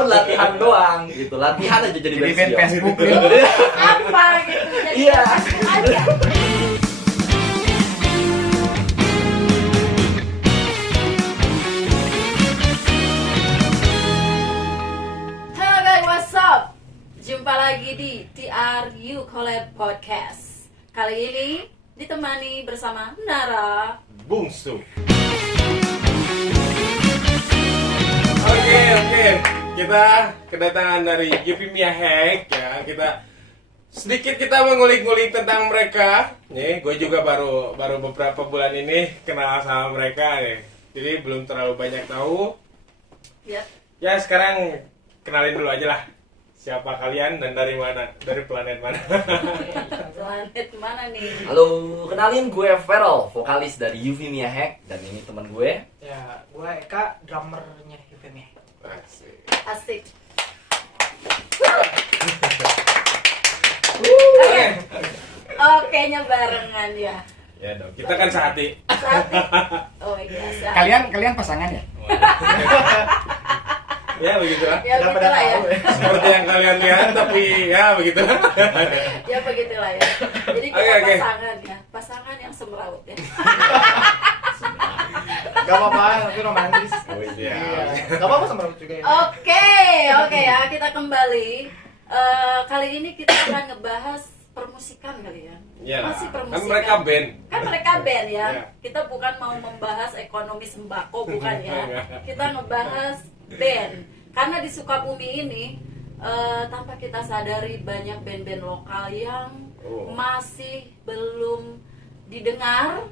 tahun latihan doang gitu. Latihan aja jadi band Facebook gitu. Apa gitu. Jadi Iya. Facebook aja. Hello guys, what's up? Jumpa lagi di TRU Collab Podcast. Kali ini ditemani bersama Nara. Bungsu. Oke. Kita kedatangan dari Yupi Mia Hack ya. Kita mengulik-ngulik tentang mereka. Nih, gue juga baru beberapa bulan ini kenal sama mereka nih. Jadi belum terlalu banyak tahu. Ya. Ya, sekarang kenalin dulu aja lah. Siapa kalian dan dari mana? Dari planet mana? Planet mana nih? Halo, kenalin gue Feral, vokalis dari Euphoemia Hack, dan ini teman gue. Ya, gue Eka, drummernya Euphoemia. Asik. Asik. Oke. Oke-nya barengan ya. Ya dong, kita kan sehati. Sati. Oh iya. Kalian pasangan ya? Ya begitulah. Ya Udah pada begitulah ya. tahu ya. Seperti yang kalian lihat, tapi ya begitu. Ya begitulah ya. Jadi kita Oke. pasangan ya. Pasangan yang semeraut ya. Gak apa-apa, tapi romantis. Oh iya. Iya. Gak apa-apa sama Raut juga ya. Oke ya. Kita kembali. Kali ini kita akan ngebahas permusikan kali ya. Ya. Masih permusikan. Kan mereka band. Kan mereka band ya. Ya. Kita bukan mau membahas ekonomi sembako bukan ya. Enggak. Kita ngebahas band. Karena di Sukabumi ini tanpa kita sadari banyak band-band lokal yang masih belum didengar,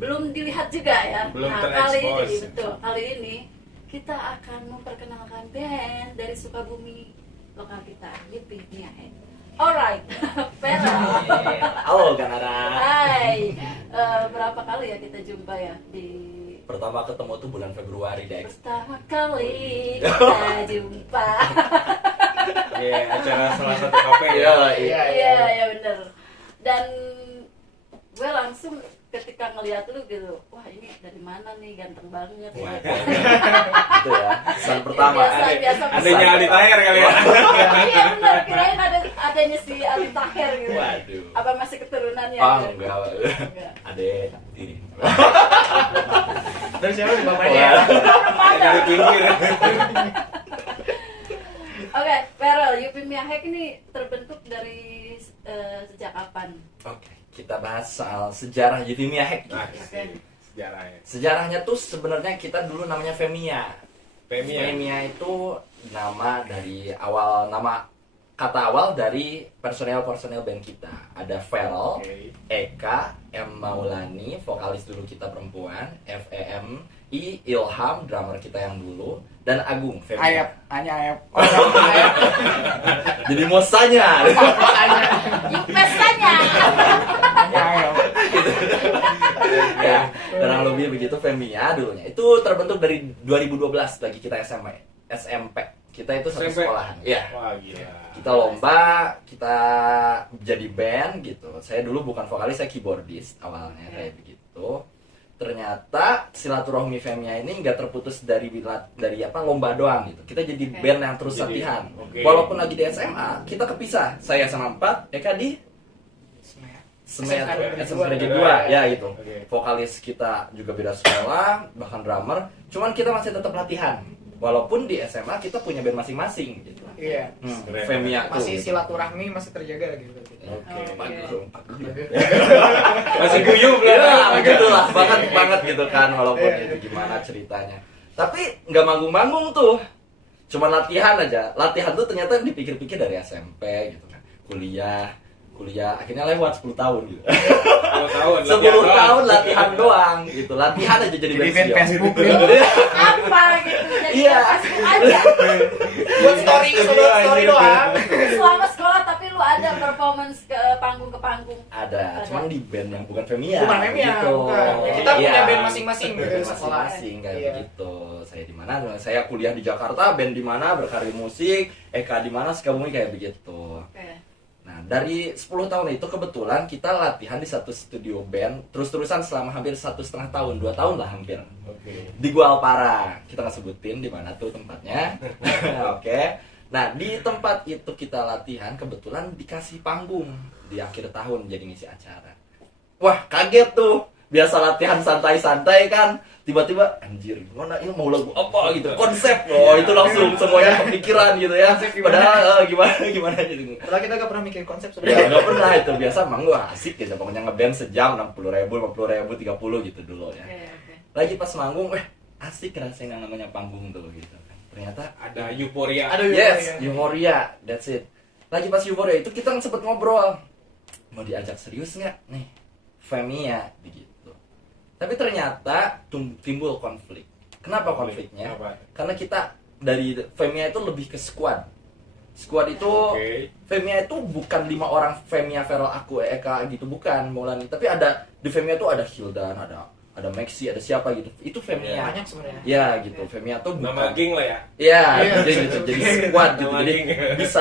belum dilihat juga ya. Belum kali ini terekspos. betul. Kali ini kita akan memperkenalkan band dari Sukabumi lokal kita, Euphoemia Hack. Alright, Vera. Halo Kanara. Hai, berapa kali ya kita jumpa ya di Pertama ketemu tuh bulan Februari deh. pertama kali kita jumpa. Iya, acara salah satu kafe ya. Iya. Iya, ya bener. Dan gue langsung ketika ngeliat lu gitu, wah ini dari mana nih, ganteng banget. Wah, itu ya. Pesan pertama. Biasa. Adanya Aldi Taher kali ya. Iya bener, kirain adanya si Aldi Taher gitu. Waduh. Apa masih keturunannya? Oh, gitu? enggak. Ade ini. Dari siapa nih bapaknya ya? Dari pinggir. Oke, Feral, Euphoemia Hack ini terbentuk dari sejak kapan? Oke, kita bahas soal sejarah Euphoemia Hack. Nah, sejarahnya. Sejarahnya tuh sebenarnya kita dulu namanya Femia. Femia. Femia itu nama kata awal dari personel band kita. Ada Feral, Oke. Eka, M Maulani, vokalis dulu kita perempuan, FEM, Ilham, drummer kita yang dulu, dan Agung, Femia. Ayap, hanya Ayap. Oh, sama Ayap. Jadi mosanya. Pestanya. Hanya Ayap. Ya, kurang lebih begitu Femia dulunya. Itu terbentuk dari 2012 lagi kita SMP. Kita itu satu SMP? sekolahan. Iya. Wah, gila. Kita lomba, kita jadi band gitu. Saya dulu bukan vokalis, saya keyboardist awalnya kayak begitu. Ternyata silaturahmi Femia ini nggak terputus dari lomba doang gitu. Kita jadi Oke. band yang terus Jadi, latihan. oke. Walaupun lagi di SMA, kita kepisah. Saya SMA 4, Eka di SMK Negeri 2 ya gitu. Oke. Vokalis kita juga beda sekolah, bahkan drummer. Cuman kita masih tetap latihan. Walaupun di SMA kita punya band masing-masing gitu. Iya. Keren. Femia tuh. Masih gitu. silaturahmi masih terjaga gitu. Oke. Oke. Masih guyup lah. Ya, begitulah, banget gitu kan, walaupun Iya. itu gimana ceritanya. Tapi nggak manggung-manggung tuh. Cuman latihan aja. Latihan tuh ternyata dipikir-pikir dari SMP gitu kan. Kuliah akhirnya lewat 10 tahun gitu. 10 tahun. 10 tahun latihan doang gitu. Latihan aja jadi Jadi band band Facebook gitu. gitu. Apa gitu? Jadi Iya. Facebook aja. Buat story doang. Selama sekolah tapi lu ada performance ke panggung. Ada, cuman di band yang bukan Femia. Bukan Femia, gitu. bukan. Kita punya Iya. band masing-masing gitu, Band sekolah. masing-masing kayak Iya. begitu. Saya di mana? Saya kuliah di Jakarta, band di mana berkarir musik, Eka di mana Sukabumi kayak begitu. Oke. Nah, dari 10 tahun itu kebetulan kita latihan di satu studio band terus-terusan selama hampir 1,5 tahun, 2 tahun lah hampir. Oke. Di Gualpara. Kita nggak sebutin di mana tuh tempatnya. Oke. Nah, di tempat itu kita latihan kebetulan dikasih panggung di akhir tahun jadi ngisi acara. Wah, kaget tuh. Biasa latihan santai-santai kan, tiba-tiba anjir gimana ini mau lagu apa gitu, konsep loh itu langsung semuanya kepikiran gitu ya. Konsep gimana? Padahal gimana gitu. Padahal kita gak pernah mikirin konsep Ya sebenarnya. nggak pernah itu, biasa emang gua asik gitu pokoknya ngeband sejam 60.000, 50.000, 30 gitu dulu ya. Oke. Lagi pas manggung, asik ngerasain yang namanya panggung tuh gitu kan. Ternyata Ada euforia. Aduh, yes, euforia, that's it. Lagi pas euforia itu kita sempet ngobrol, mau diajak serius nggak nih, Femia begitu. Tapi ternyata timbul konflik. Kenapa konfliknya? Kenapa? Karena kita dari Femia itu lebih ke squad. Squad itu Oke. Femia itu bukan 5 orang Femia, Feral, aku, Eka gitu, bukan Maulani. Tapi ada di Femia itu ada Hildan, ada Maxi, ada siapa gitu. Itu Femia. Banyak sebenarnya. Ya gitu, Femia tuh bukan. Nama geng lah ya. Iya, Iya, jadi gitu, jadi squad gitu. Nama Jadi geng. bisa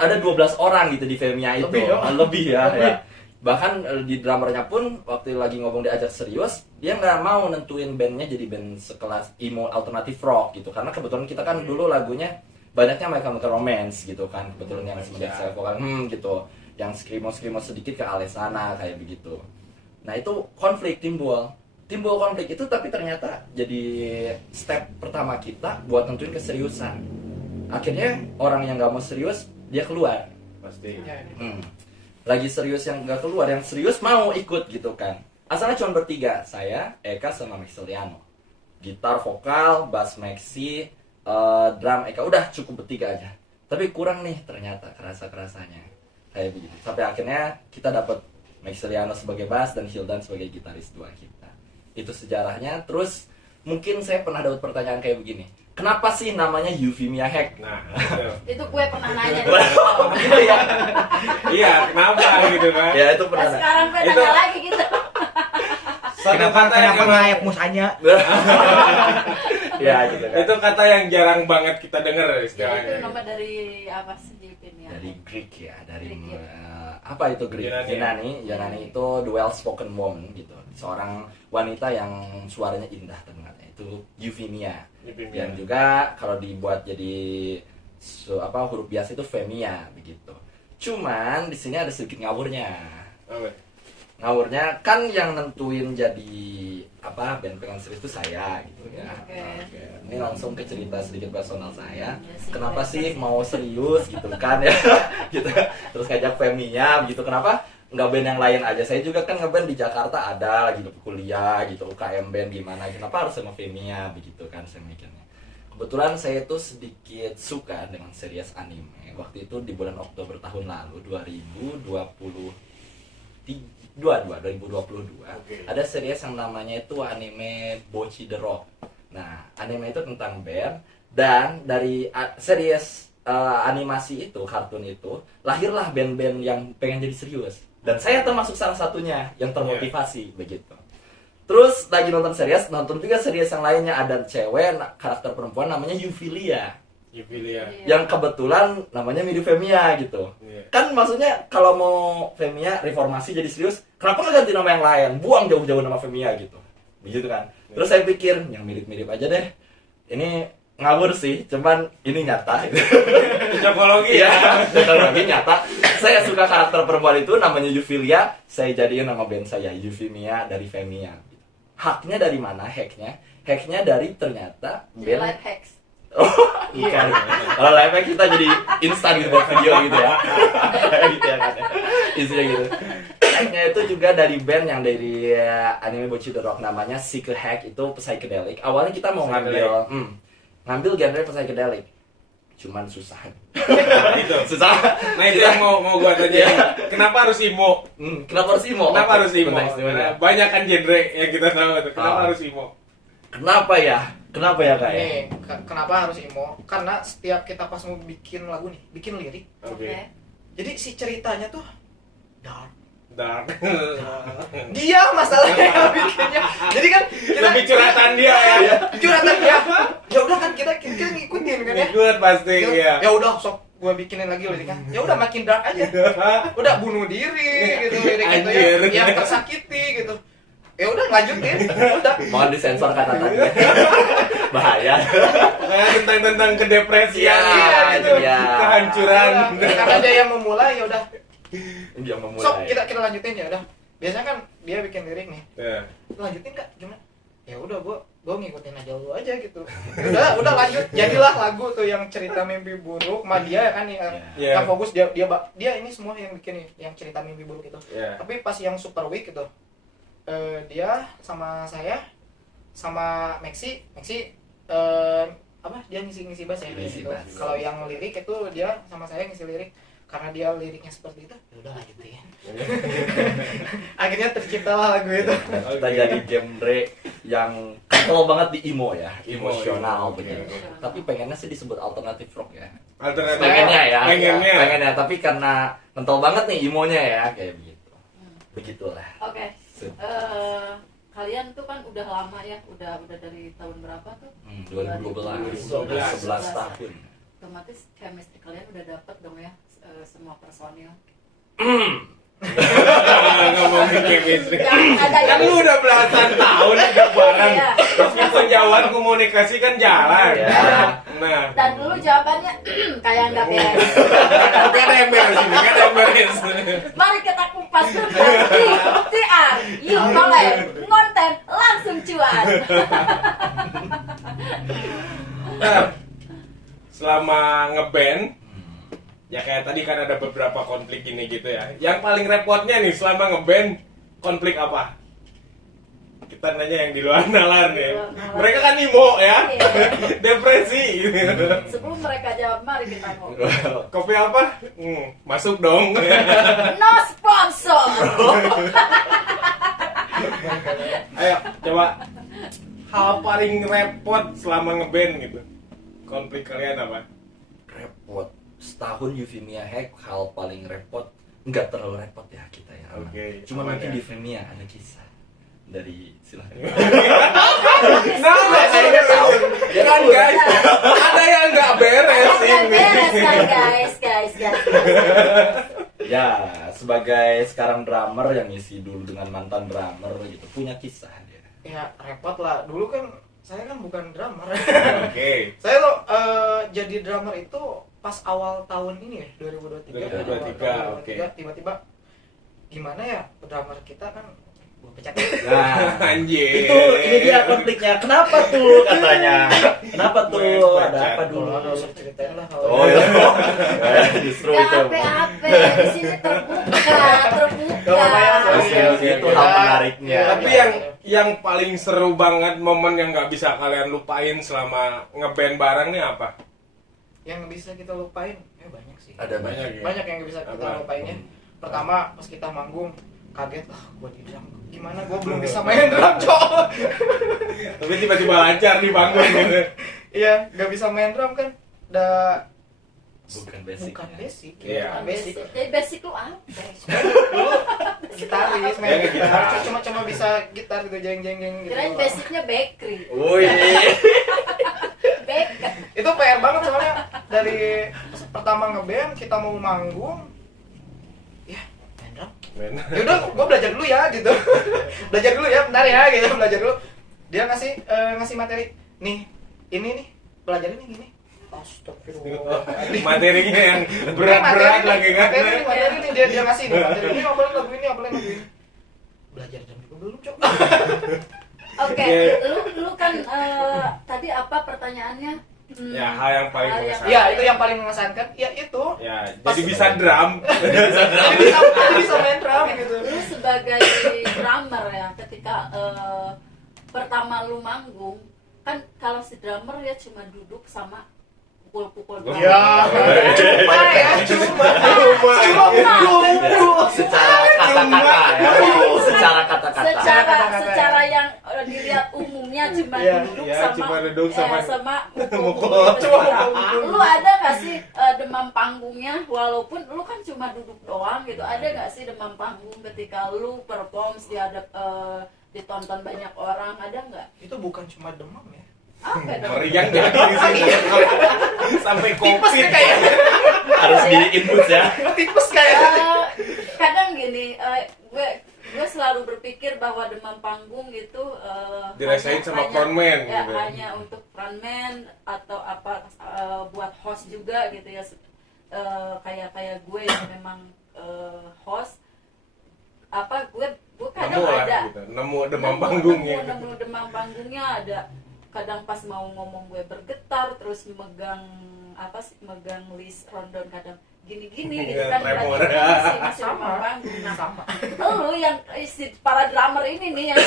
ada 12 orang gitu di Femia itu. Lebih, dong. Lebih ya. Lebih. Ya. Bahkan di drummernya pun waktu lagi ngomong diajak serius, dia nggak mau nentuin bandnya jadi band sekelas emo alternatif rock gitu. Karena kebetulan kita kan dulu lagunya banyaknya My Chemical Romance gitu kan. Kebetulan yang sebagai saya vokal gitu. Yang skrimo sedikit ke Alesana kayak begitu. Nah, itu konflik timbul konflik itu, tapi ternyata jadi step pertama kita buat nentuin keseriusan. Akhirnya orang yang nggak mau serius dia keluar. Pasti. Ya, Lagi serius yang nggak keluar, yang serius mau ikut gitu kan. Asalnya cuma bertiga, saya, Eka sama Maxiliano. Gitar, vokal, bass Maxi, drum Eka, udah cukup bertiga aja. Tapi kurang nih ternyata kerasanya kayak begitu. Sampai akhirnya kita dapat Maxiliano sebagai bass dan Hildan sebagai gitaris dua kita. Itu sejarahnya. Terus mungkin saya pernah dapat pertanyaan kayak begini. Kenapa sih namanya Euphemia Hack? Nah, Itu gue pernah nanya. Gitu ya. iya, kenapa gitu kan? Ya itu pernah. Nah, sekarang gue Itu- nanya lagi gitu. Satu Kenapa kata yang kenapa emang- ngayap musanya? Ya gitu kan. Itu kata yang jarang banget kita dengar Ya, itu istilahnya. nama dari apa sih Jepin ya? Dari Greek ya, dari Greek, ya. apa itu Greek? Yunani itu the well spoken woman gitu. Seorang wanita yang suaranya indah terdengarnya. Itu Euphemia. Euphemia. Yang juga kalau dibuat jadi huruf biasa itu Femia begitu. Cuman di sini ada sedikit ngawurnya. Oke. Ngawurnya kan yang nentuin jadi band pengen serius itu saya gitu ya. Oke. Oke. Ini langsung ke cerita sedikit personal saya. Ya sih, Kenapa baik, sih baik. mau serius gitu kan ya? Gitu. Terus ngajak Femia gitu. Kenapa nggak band yang lain aja? Saya juga kan ngeband di Jakarta ada lagi kuliah gitu, UKM band gimana? Kenapa harus sama Femia begitu kan saya mikirnya. Kebetulan saya tuh sedikit suka dengan series anime. Waktu itu di bulan Oktober tahun lalu 2022 Oke. ada series yang namanya itu anime Bocchi the Rock. Nah, anime itu tentang band dan dari series animasi itu, kartun itu, lahirlah band-band yang pengen jadi serius. Dan saya termasuk salah satunya yang termotivasi begitu. Terus lagi nonton juga series yang lainnya, ada cewek karakter perempuan namanya Euphilia. Euphemia. Yang kebetulan namanya mirip Femia gitu. Iya. Kan maksudnya kalau mau Femia reformasi jadi serius, kenapa nggak ganti nama yang lain? Buang jauh-jauh nama Femia gitu. Begitu kan. Terus saya pikir yang mirip-mirip aja deh. Ini ngawur sih, cuman ini nyata. Cocokologi Iya, ya. teknologi nyata. Saya suka karakter perempuan itu namanya Euphilia, saya jadiin nama band saya Euphemia dari Femia. Haknya dari mana hacknya? Hacknya dari ternyata Jadi band. life hacks. Oh, bukan. Kalau live hack kita jadi instan gitu buat video gitu ya. Gitu ya kan. Isinya gitu. Hacknya itu juga dari band yang dari anime Bocchi the Rock namanya Psycho Hack, itu psychedelic. Awalnya kita mau ngambil genre psychedelic. Cuman susah. Itu. Susah. Nah, itu yang mau gua tanya. Kenapa harus emo? Kenapa harus emo? Kenapa Oke, harus emo? konteksnya. Banyak kan genre yang kita tahu itu. Kenapa Ah. harus emo? Kenapa ya? Kenapa ya kak? Nih, kenapa harus emo? Karena setiap kita pas mau bikin lagu nih, bikin lirik, Oke. jadi si ceritanya tuh dark. Dark. Dia masalahnya yang bikinnya. Jadi kan kita Lebih curhatan dia ya. curhatan dia. Ya udah kan kita ngikutin kan ya. Ikut pasti Kita, ya. ya udah sok gue bikinin lagi liriknya, ya udah makin dark aja, udah bunuh diri gitu lirik itu Anjir. yang tersakiti gitu, ya udah lanjutin, udah. Mohon disensor kata tadi. Bahaya. Kayak tentang kedepresian, Iya, gitu. Iya. kehancuran. Karena dia yang memulai, ya udah. Dia memulai. Sok kita lanjutin ya udah. Biasanya kan dia bikin lirik nih, Ya. lanjutin Kak, gimana? Ya udah gue ngikutin aja lu aja gitu. Ya udah lanjut, jadilah lagu tuh yang cerita mimpi buruk, sama dia kan Yeah. yang fokus dia ini semua yang bikin nih, yang cerita mimpi buruk itu. Yeah. Tapi pas yang Super Week itu, dia sama saya sama Maxi apa dia ngisi bass ya Ngisi gitu. bass. Kalau yang lirik itu dia sama saya ngisi lirik, karena dia liriknya seperti itu, ya udah lanjutin. Akhirnya terciptalah lagu itu. Kita jadi genre yang kental banget di emo ya, Emo, emosional emo. begitu. Oke. Tapi pengennya sih disebut alternatif rock ya. Alternatif. Pengennya ya, Pengennya. Tapi karena kental banget nih emonya ya, kayak begitu. Begitulah. Oke. Kalian tuh kan udah lama ya, udah dari tahun berapa tuh? 2012, 11 tahun. Otomatis chemistry kalian udah dapet dong ya, semua personil. Ngomongin chemistry. Ada Kan yang lu udah belasan tahun hidup bareng. Iya. Terus penjauhan komunikasi kan jalan. Ya. Nah, dan dulu jawabannya kayak nggak beres. kan ada yang beres ini, kan ada yang beres. Mari kita kupas tuntas di TR. Yuk kalian konten langsung cuan. Nah, selama ngeband, ya kayak tadi kan ada beberapa konflik ini gitu ya. Yang paling repotnya nih selama ngeband, konflik apa? Kita nanya yang di luar nalar nih. Mereka kan emo ya, Iya. depresi. Sebelum mereka jawab, mari kita ngomong. Kopi apa? Masuk dong. No sponsor. Ayo coba hal paling repot selama ngeband gitu. Konflik kalian apa? Repot. Setahun Euphemia Hack, hal paling repot. Nggak terlalu repot ya kita ya. Oke, Cuma aman mungkin ya. di Euphemia ada kisah dari silahkan. Nah, Saya nggak tahu. ya kan guys, ada yang nggak beres Nggak ini. beres kan guys. Ya, sebagai sekarang drummer yang ngisi dulu dengan mantan drummer gitu, punya kisah dia. Ya repot lah. Dulu kan saya kan bukan drummer. Oke. Saya lo jadi drummer itu pas awal tahun ini ya 2023. 2023, oke. Tiba-tiba gimana ya, drummer kita kan gua pecat. Nah, Anjir. ini dia konfliknya. Kenapa tuh katanya? Kenapa tuh? Ada apa dulu? Kalau nggak usah ceritain lah kalau. Oh iya. Justru Gak itu. apa-apa, di sini terbuka. apa-apa ya, Oke, itu hal menariknya. Tapi yang paling seru banget momen yang nggak bisa kalian lupain selama ngeband bareng nih apa? Yang bisa kita lupain, banyak sih. Ada banyak. ya. Banyak yang bisa kita Apa? lupainnya. Pertama pas kita manggung kaget gua di drum gimana, gua belum bisa main drum cowok. Tapi tiba-tiba lancar di panggung gitu. Iya, nggak bisa main drum kan, udah Bukan basic. bukan basic, Iya. bukan basic. Jadi basic lu apa? Dulu gitaris main Ya, gitar, gitar. cuma bisa gitar gitu, jeng gitu. Kirain basicnya bakery. Wih. Baker. Itu PR banget soalnya dari pertama ngeband kita mau manggung, ya main drum. Men. Yaudah, gue belajar dulu ya gitu. Belajar dulu ya, bentar ya gitu, belajar dulu. Dia ngasih materi. Nih, ini nih, pelajarin nih gini. Astagfirullah. Materinya yang berat-berat lagi kan. Materi nih dia ngasih nih, materi ini apalin lagu ini. Belajar jam juga belum, Cok. Oke, Iya. lu kan tadi apa pertanyaannya? Ya, hal yang paling Hal yang- mengesankan. Iya, itu yang paling mengesankan. Ya itu. Ya, Pas- jadi bisa drum. Jadi bisa main drum gitu. Lu sebagai drummer ya, ketika pertama lu manggung, kan kalau si drummer ya cuma duduk sama pukul-pukul drum. Ya, cuma ya, cuma. Secara kata-kata ya. Secara kata-kata. Secara yang dilihat umumnya cuma Iya. duduk Iya, sama cuma duduk sama mukul. mukul. Cuma mukul. Lu ada nggak sih demam panggungnya, walaupun lu kan cuma duduk doang gitu, ada nggak sih demam panggung ketika lu perform ditonton banyak orang, ada nggak? Itu bukan cuma demam ya. Apa dong? Meriang jadi di sini. Sampai Tipes covid. nih kayaknya. harus di input ya. Tipes kayak. Kadang gini, gue selalu berpikir bahwa demam panggung itu Dirasain sama frontman ya, gitu. hanya untuk frontman atau apa buat host juga gitu ya. Kayak gue yang memang host, apa gue kadang Nemu lah ada gitu. Nemu demam panggungnya. nemu demam panggungnya ada. Kadang pas mau ngomong gue bergetar, terus megang list rundown, kadang gini-gini gitu kan, Tremor. berarti masih demam Sama. panggung. Nah, Sama. lu yang para drummer ini nih yang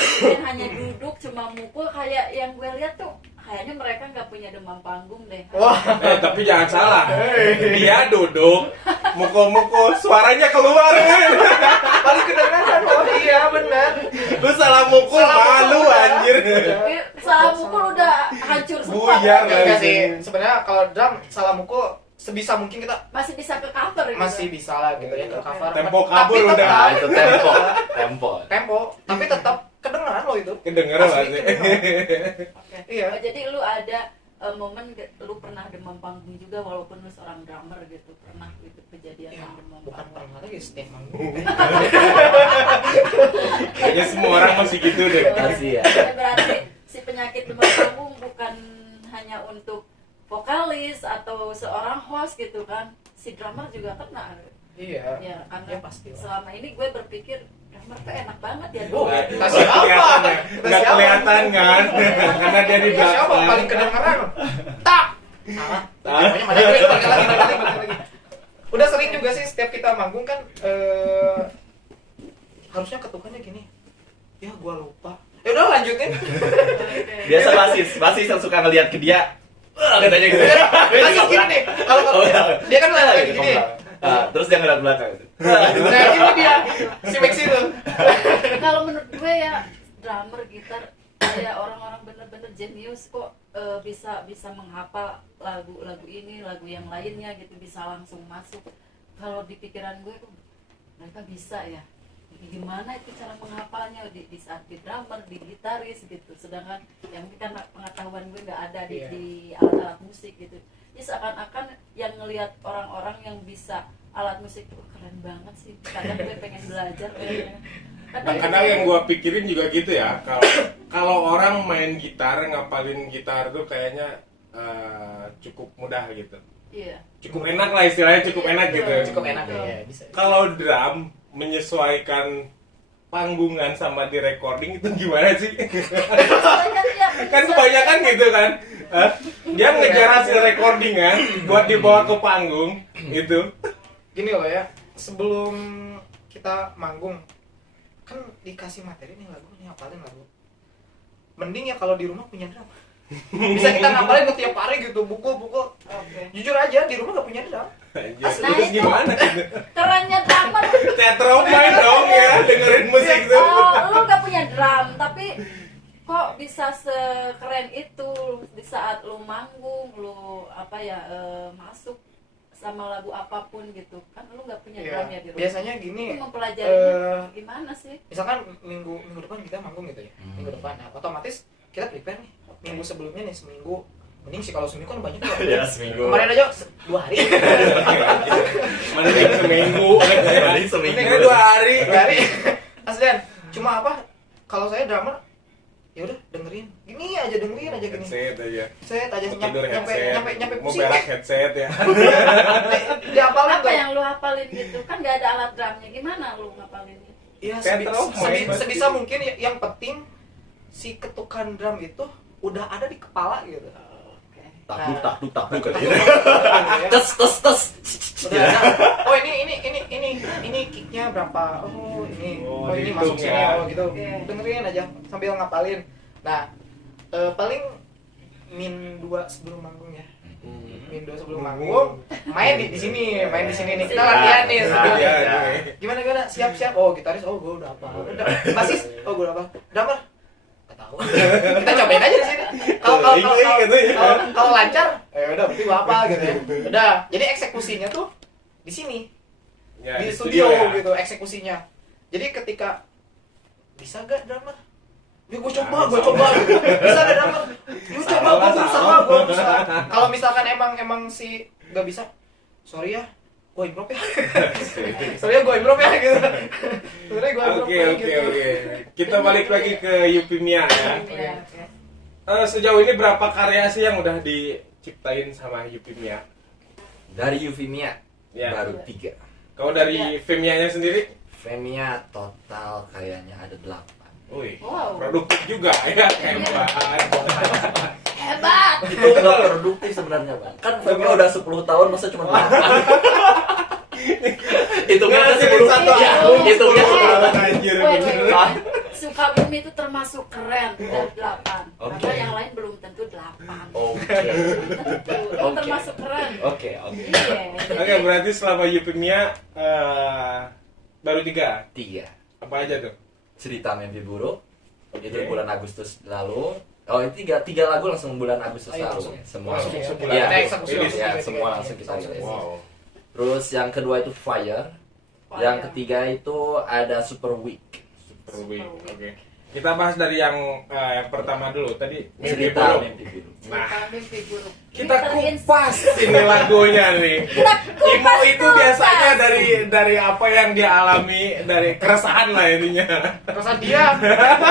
hanya duduk cuma mukul, kayak yang gue lihat tuh kayaknya mereka nggak punya demam panggung deh. Wah. Tapi jangan salah. Dia duduk, mukul-mukul, suaranya keluar kan. Paling kedengaran. Oh iya benar. Lu salah mukul, malu anjir. Salah mukul udah hancur semua. Buyar berarti. lah. Enggak sih. Sebenarnya kalau drum salah mukul sebisa mungkin kita Masih bisa ke cover gitu. masih bisa lah gitu ya ke cover. Tempo Tapi kabur tetap- udah. Nah, itu tempo. Tempo, tapi tetap kedengaran loh itu. Kedengeran lah Asli sih. kedengeran. Oke. Iya. Oh, jadi lu ada momen lu pernah demam panggung juga walaupun lu seorang drummer gitu, pernah gitu kejadian Ya, yang demam bukan panggung. pernah lagi setiap manggung. Kayaknya semua orang masih gitu deh. Masih ya. Berarti si penyakit demam panggung bukan hanya untuk vokalis atau seorang host gitu kan, si drummer juga kena. Iya. Ya karena Ya, pasti lah. selama ini gue berpikir drummer tuh enak banget ya. Oh, Dulu. kita siapa? Kelihatan ya. Kita Nggak siapa? kelihatan kan? Karena dia di Ya, siapa belakang. paling kedengeran? Tak. Salah. Pokoknya mana lagi, balik lagi. Udah sering juga sih setiap kita manggung kan harusnya ketukannya gini. Ya gua lupa. Ya udah lanjutin. Oke. Biasa basis yang suka ngelihat ke dia. Katanya gitu. Masih gini nih. Kalau Oh, iya. dia kan lagi Gitu, gini. Nah, terus dia ngeliat belakang. Nah, gini dia. Si Maxi tuh. Kalau menurut gue ya drummer, gitar, kayak orang-orang bener-bener jenius kok, bisa menghafal lagu-lagu ini, lagu yang lainnya gitu, bisa langsung masuk. Kalau di pikiran gue kok mereka bisa ya, gimana itu cara menghafalnya di saat di drummer, di gitaris gitu, sedangkan yang kan pengetahuan gue nggak ada Iya. di alat-alat musik gitu. Jadi seakan-akan yang ngelihat orang-orang yang bisa alat musik tuh keren banget sih, kadang gue pengen belajar kayaknya. Kadang yang gua pikirin juga gitu ya. Kalau orang main gitar, ngapalin gitar tuh kayaknya cukup mudah gitu. Iya. Cukup enak lah istilahnya, cukup enak gitu. Cukup enak ya, bisa. Kalau drum menyesuaikan panggungan sama di recording itu gimana sih? Kan kebanyakan gitu kan. Dia ngejar hasil recordingan buat dibawa ke panggung itu. Gini loh ya, sebelum kita manggung kan dikasih materi nih lagu, nih hafalin lagu. Mending ya kalau di rumah punya drum. Bisa kita ngapalin tiap hari gitu, pukul. Oke. Jujur aja di rumah gak punya drum. Anjir, Nah, terus itu. gimana gitu? Kerennya drummer. Teatro main dong ya, dengerin musik tuh. Lu gak punya drum, tapi kok bisa sekeren itu di saat lu manggung, lu masuk sama lagu apapun gitu kan, lu nggak punya drum ya di rumah. Biasanya gini, Lu mempelajarinya eh, gimana sih? misalkan minggu depan kita manggung gitu ya, minggu depan, nah, otomatis kita prepare nih minggu sebelumnya nih, seminggu. Mending sih kalau seminggu kan banyak tuh. Ya, seminggu. Kemarin aja 2 hari. Mending seminggu. Mending seminggu. Mending 2 hari. 2 hari. Aslian. Cuma apa? Kalau saya drummer, ya udah dengerin. Gini aja dengerin aja gini. Headset aja. Saya aja Tidur nyampe headset. Mau pusing. berak headset ya. Dihafalin Apa tuh. yang lu hafalin gitu? Kan gak ada alat drumnya, gimana lu ngapalinnya? Iya, Teatro, main. sebisa mungkin yang penting si ketukan drum itu udah ada di kepala gitu. Oke. Tak duk. Ya. Tes. Udah ada. Oh ini kicknya berapa? Oh ini Oh, ini dihitung masuk sini. ya. Oh gitu. Oke. Dengerin aja sambil ngapalin. Nah paling min 2 sebelum manggung ya. Min 2 sebelum manggung main di sini nih, kita latihan nih. Nah, sebelum- ya. Gimana siap. Oh gitaris, oh gue udah apa. Basis, oh gue udah apa. Drummer, nggak tahu. Kita cobain aja di sini. Kalau lancar, ya udah berarti gua apa gitu ya. Udah, jadi eksekusinya tuh di sini. Ya, Di studio ya. gitu eksekusinya. Jadi ketika bisa gak drummer? Ya gue coba gitu. Bisa gak drummer? Lu coba, gue berusaha. Kalau misalkan emang si gak bisa, sorry ya, gue improv ya. Sebenarnya gue improv ya gitu. Sebenarnya gue improv Oke, gitu. oke. Kita balik lagi ke Yupimia ya. Iya, oke. Sejauh ini berapa karya sih yang udah diciptain sama Yupimia? Dari Yuvimia Ya. baru 3. Kalau dari Femianya sendiri? Femia total kayaknya ada 8. Wih, Wow. produktif juga ya, hebat. Hebat. Itu nggak produktif sebenarnya bang. Kan Femia udah 10 tahun masa cuma 8. Hitungnya Nggak, jadi 10 satu ya. album, Hitungnya 10 10 tahun. anjir, Wait, bener. wait, wait. Sukabumi itu termasuk keren dari 8. Oke. Karena yang lain belum tentu 8. Oke. Itu Oke. termasuk keren. Oke. Iya. Oke, berarti selama Yupimia baru 3. 3. Apa aja tuh? Cerita Mimpi Buruk. Itu Oke. bulan Agustus lalu. Oh, itu tiga lagu langsung bulan Agustus Oh, iya, lalu. langsung. Ya. Semua. Langsung Oke, sebulan. Iya, Kita eksekusi iya, langsung iya, tiga-tiga. semua langsung kita Iya, rilis. Wow. Terus yang kedua itu Fire. Yang ketiga itu ada Super Week. Super week. Oke. Kita bahas dari yang pertama dulu. Tadi Mimpi Cerita Buruk. Mimpi Buruk. Nah, Cerita Mimpi Buruk. kita Ini kupas ini lagunya nih. Kita kupas Imo itu tuntas. biasanya dari apa yang dia alami, dari keresahan lah intinya. Terus dia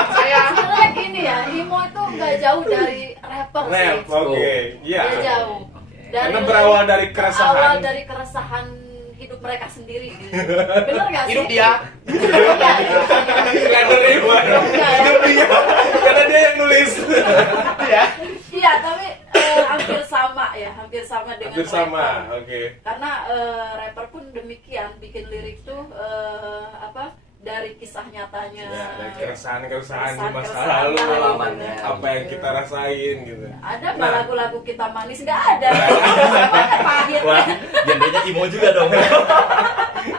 saya Sebenarnya gini ya, Imo itu nggak jauh dari rapper sih. Rap, oke. Iya. Nggak jauh. Oke. Karena berawal dari keresahan. Awal dari keresahan hidup mereka sendiri. Gitu. Bener nggak sih? hidup dia. Nggak nerima. Hidup dia. Karena dia yang nulis. Ya. Iya, tapi hampir sama ya, hampir sama dengan Hampir sama. rapper. Oke. Karena rapper pun demikian, bikin lirik tuh dari kisah nyatanya. Ya, dari keresahan-keresahan di masa Keresahan-keresahan lalu, pengalamannya. apa yang kita rasain gitu. Ada nggak Nah. lagu-lagu kita manis? Nggak ada. Semuanya pahit. Wah, genrenya emo juga dong.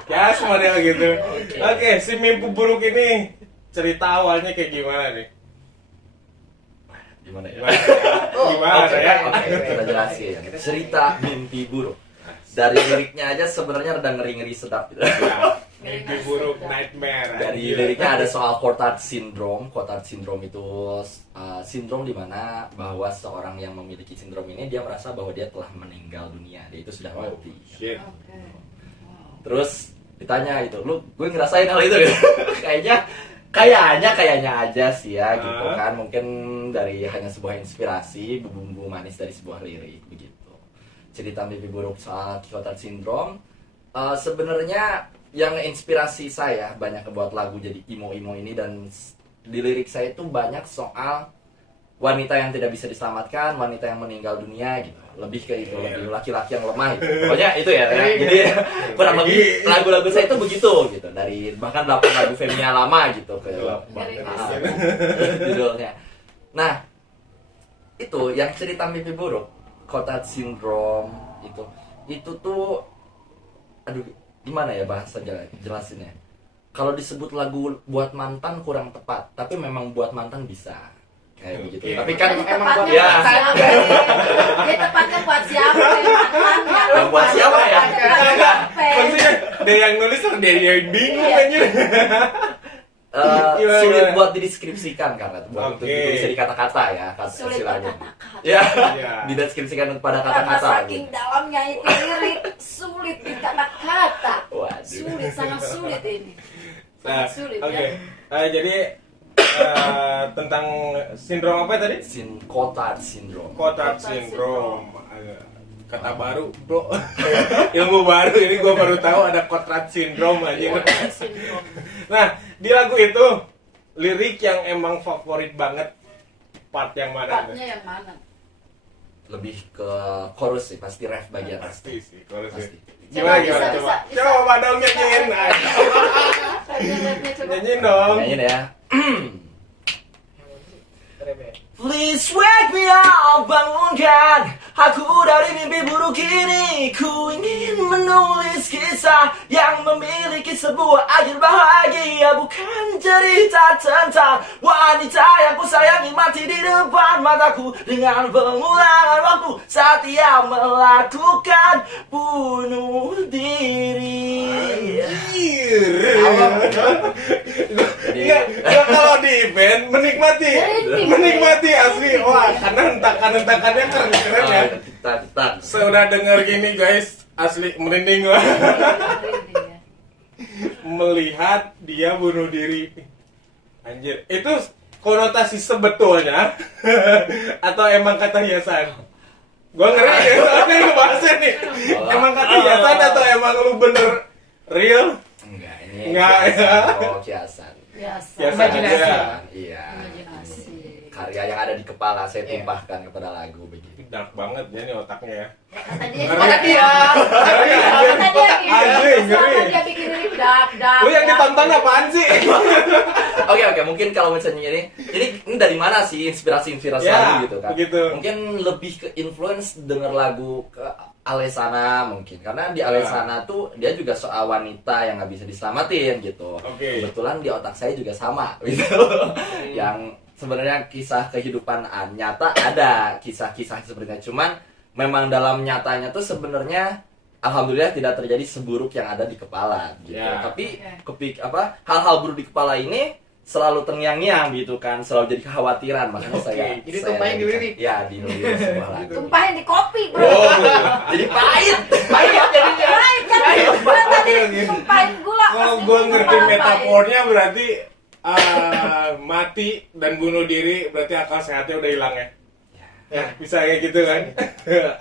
Ya, model gitu. Oke, si Mimpi Buruk ini cerita awalnya kayak gimana nih? Gimana ya? Gimana Oke, ya? oke, kita jelasin. Cerita Mimpi Buruk. Dari liriknya aja sebenarnya rada ngeri-ngeri sedap gitu. Ya, Mimpi Buruk, Nightmare. Dari anjir. liriknya ada soal Cotard Syndrome. Cotard Syndrome itu sindrom di mana bahwa seorang yang memiliki sindrom ini dia merasa bahwa dia telah meninggal dunia. Dia itu sudah Oh, mati. shit. Oke. Terus ditanya gitu, lu gue ngerasain hal itu gitu. kayaknya aja sih ya gitu kan. Mungkin dari hanya sebuah inspirasi, bumbu manis dari sebuah lirik begitu. Cerita Mimpi Buruk soal Cotard Syndrome. Sebenarnya yang inspirasi saya banyak buat lagu jadi emo ini, dan di lirik saya itu banyak soal wanita yang tidak bisa diselamatkan, wanita yang meninggal dunia gitu. Lebih ke itu, lebih laki-laki yang lemah gitu. Pokoknya itu ya. Jadi kurang lebih lagu-lagu saya itu begitu gitu. Dari bahkan 8 lagu Femia lama gitu ke judulnya. Nah, itu yang cerita Mimpi Buruk, Cotard Syndrome itu tuh aduh gimana ya bahasa jelasinnya. Kalau disebut lagu buat mantan kurang tepat, tapi memang buat mantan bisa. Kayak begitu. Oke. Tapi kan Jadi emang tepatnya buat ya. buat siapa nih? Jadi tepatnya buat siapa nih? Mantan Yang buat siapa ya? Tepatnya buat siapa? Maksudnya dia yang nulis atau dia yang bingung Iya. anjir. Gimana, sulit gimana? buat dideskripsikan karena buat Oke. itu bisa di kata-kata ya, kata Sulit istilahnya. berkata-kata. Ya, Iya. dideskripsikan pada Karena kata-kata. saking dalamnya itu lirik sulit dikata-kata. Waduh. Sulit, sangat sulit ini. Nah, Sangat sulit oke. ya. Jadi tentang sindrom apa tadi? Cotard Syndrome. Cotard Cotard Syndrome. Kata baru, bro. Ilmu baru ini gue baru tahu ada Cotard Syndrome aja. Cotard Syndrome. Nah, di lagu itu lirik yang emang favorit banget part yang mana? Partnya yang mana? Lebih ke chorus sih, pasti ref bagian ref. Pasti sih, kalau sih. Pasti. Gimana Coba, gimana bisa, coba? bisa. Coba dong nyanyiin. Rapnya coba. Nyanyiin dong. Nyanyiin ya. Rebe. Please wake me up, bangunkan aku dari mimpi buruk ini. Ku ingin menulis kisah yang memiliki sebuah akhir bahagia, bukan cerita tentang wanita yang ku sayangi mati di depan mataku dengan pengulangan waktu saat ia melakukan bunuh diri. Anjir. Jadi- Nggak kalau di event menikmati, Merinding. menikmati asli. Wah, karena hentakan-hentakannya keren-keren ya. Kita Saya udah denger gini guys, asli merinding gua. Merinding ya. Melihat dia bunuh diri. Anjir, itu konotasi sebetulnya atau emang kata hiasan? Gua ngeri ya, soalnya ngebahasnya nih. Emang kata hiasan atau emang lu bener real? Enggak, ini Enggak, kiasan. ya. Oh, kiasan. Biasa. Biasa Imajinasi. aja. Iya. Imajinasi. Karya yang ada di kepala saya Iya. tumpahkan kepada lagu begitu. Dark banget ya nih otaknya ya. Kata dia, Kata dia. kata dia Anjir, gitu. ngeri. Selama dia bikin ini dak. Lu yang ditonton apaan sih? Oke, mungkin kalau misalnya ini dari mana sih inspirasi Ya, lagu gitu kan? begitu. Mungkin lebih ke influence denger lagu ke Alesana mungkin, karena di Alesana tuh dia juga soal wanita yang nggak bisa diselamatin gitu. Oke. Kebetulan di otak saya juga sama gitu. Yang sebenarnya kisah kehidupan nyata ada kisah-kisah sepertinya, cuman memang dalam nyatanya tuh sebenarnya alhamdulillah tidak terjadi seburuk yang ada di kepala gitu. Ya. Tapi hal-hal buruk di kepala ini selalu terngiang-ngiang gitu kan, selalu jadi kekhawatiran, makanya saya Jadi tumpahin di lirik. Ya, di lirik sebuah lagu. Tumpahin di kopi, bro. Oh, Jadi pahit. Pahit jadinya. Pahit kan? Gua tadi tumpahin gula. kalau pasti gue tumpahin ngerti pahit. metafornya berarti mati dan bunuh diri berarti akal sehatnya udah hilang ya. Ya, bisa kayak gitu kan.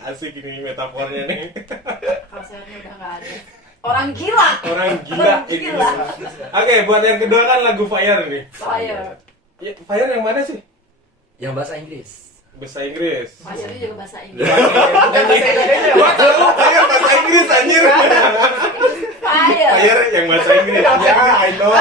Asik ini metafornya nih. Kalau sehatnya udah nggak ada. Orang gila. Orang gila Orang ini. gila. Oke, buat yang kedua kan lagu Fire nih. Fire. Ya, Fire yang mana sih? Yang bahasa Inggris. Bahasa Inggris. Fire itu juga bahasa Inggris. Bukan bahasa Indonesia. Gua tahu Fire bahasa Inggris anjir. Fire. Fire yang bahasa Inggris. Ya, I know.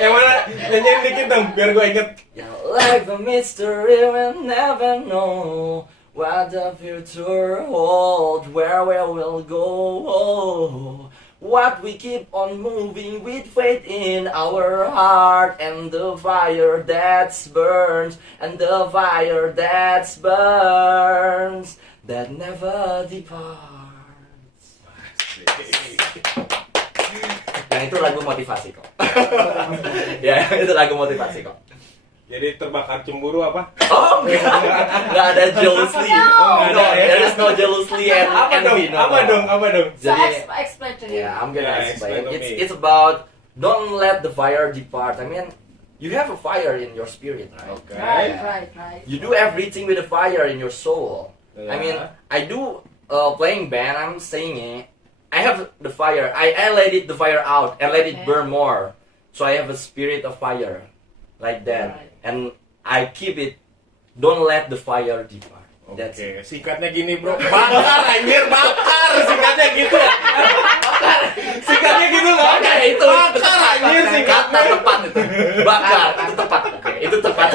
Yang mana? Nyanyiin dikit dong biar gue inget. Your life a mystery, we'll never know what the future holds, where we will go. What we keep on moving with faith in our heart, and the fire that burns, and the fire that burns, that never departs. Yang itu lagu motivasi kok. Ya, itu lagu motivasi kok. Jadi terbakar cemburu apa? Oh, nggak ada jealously. No. No, there is no jealously and Apa dong? envy. No, Apa no. dong? Apa dong? So Jadi, explain to him. yeah, I'm gonna Yeah, explain. explain to me. It's about don't let the fire depart. I mean, you have a fire in your spirit, right? Oke. Right. You do everything with a fire in your soul. I mean, Yeah. I do playing band. I'm singing. I have the fire. I let the fire out and let it Okay. burn more. So I have a spirit of fire, like that, Right. and I keep it. Don't let the fire depart. That's Oke, singkatnya gini bro, bakar anjir, bakar, singkatnya gitu. Singkatnya gitu kan? Bakar itu bakar anjir kata singkatnya. tepat itu. Bakar itu tepat. Oke, itu tepat.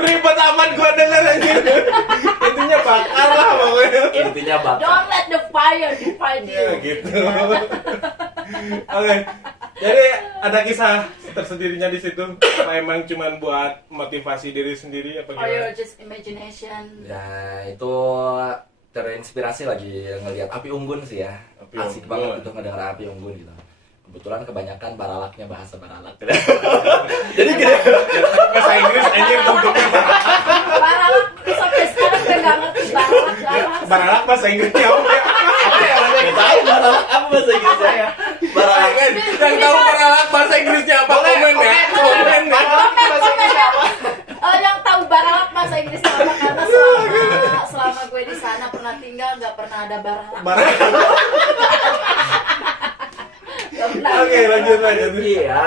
Ribet amat gua denger anjir. Intinya bakar lah pokoknya. Intinya bakar. Don't let the fire define you. Ya gitu. Oke. Jadi ada kisah tersendirinya di situ. Apa emang cuman buat motivasi diri sendiri apa Or you're gimana? just imagination. Ya itu terinspirasi lagi ngelihat Api Unggun sih ya. Api Asik Unggun. banget itu ngedenger Api Unggun gitu. Kebetulan kebanyakan baralaknya bahasa baralak. Jadi gini. Bahasa Inggris anjir bentuknya Baralak sampai sekarang gue nggak ngerti baralak apa. baralak bahasa Inggrisnya apa ya? Nggak tahu baralak apa bahasa Inggrisnya. Baralak. Yang tahu baralak bahasa Inggrisnya apa komen ya? Komen ya. Komen ya. Yang tahu baralak bahasa Inggris apa karena selama gue di sana pernah tinggal nggak pernah ada baralak. Baralak. Nggak pernah. Oke, lanjut. Iya.